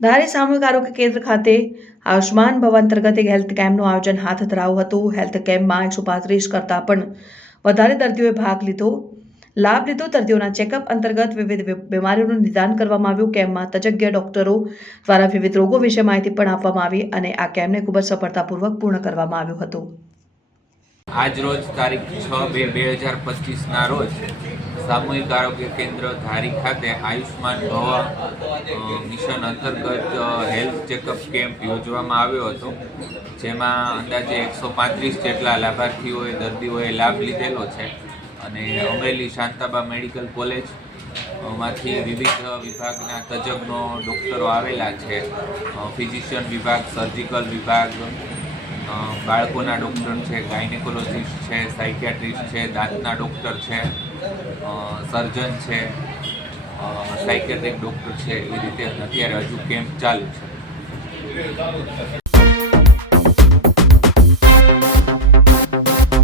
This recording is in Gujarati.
ધારી સામૂહિક આરોગ્ય કેન્દ્ર ખાતે આયુષ્માન ભવ અંતર્ગત એક હેલ્થ કેમ્પનું આયોજન હાથ ધરાયું હતું. હેલ્થ કેમ્પમાં એકસો પાંત્રીસ કરતાં પણ વધારે દર્દીઓએ ભાગ લીધો. લાભ લીધો. દર્દીઓના ચેકઅપ અંતર્ગત વિવિધ બીમારીઓનું નિદાન કરવામાં આવ્યું. કેમ્પમાં તજજ્ઞ ડોક્ટરો દ્વારા વિવિધ રોગો વિશે માહિતી પણ આપવામાં આવી અને આ કેમ્પને ખૂબ જ સફળતાપૂર્વક પૂર્ણ કરવામાં આવ્યું હતું. આજ રોજ તારીખ છ બે બે હજાર પચીસના રોજ સામૂહિક આરોગ્ય કેન્દ્ર ધારી ખાતે આયુષ્માન ભવ મિશન અંતર્ગત હેલ્થ ચેકઅપ કેમ્પ યોજવામાં આવ્યો હતો. જેમાં અંદાજે એકસો પાંત્રીસ જેટલા લાભાર્થીઓએ દર્દીઓએ લાભ લીધેલો છે. અને અમરેલી શાંતાબા મેડિકલ કોલેજમાંથી વિવિધ વિભાગના તજજ્ઞો, ડૉક્ટરો આવેલા છે. ફિઝિશિયન વિભાગ, સર્જિકલ વિભાગ બાળકોના ડૉક્ટર છે, ગાયનેકોલોજીસ્ટ છે, સાયકિયાટ્રિસ્ટ છે, દાંતના ડૉક્ટર છે સર્જન છે સાયકેટ્રિક ડૉક્ટર છે, એ રીતે અત્યારે હજુ કેમ્પ ચાલુ છે.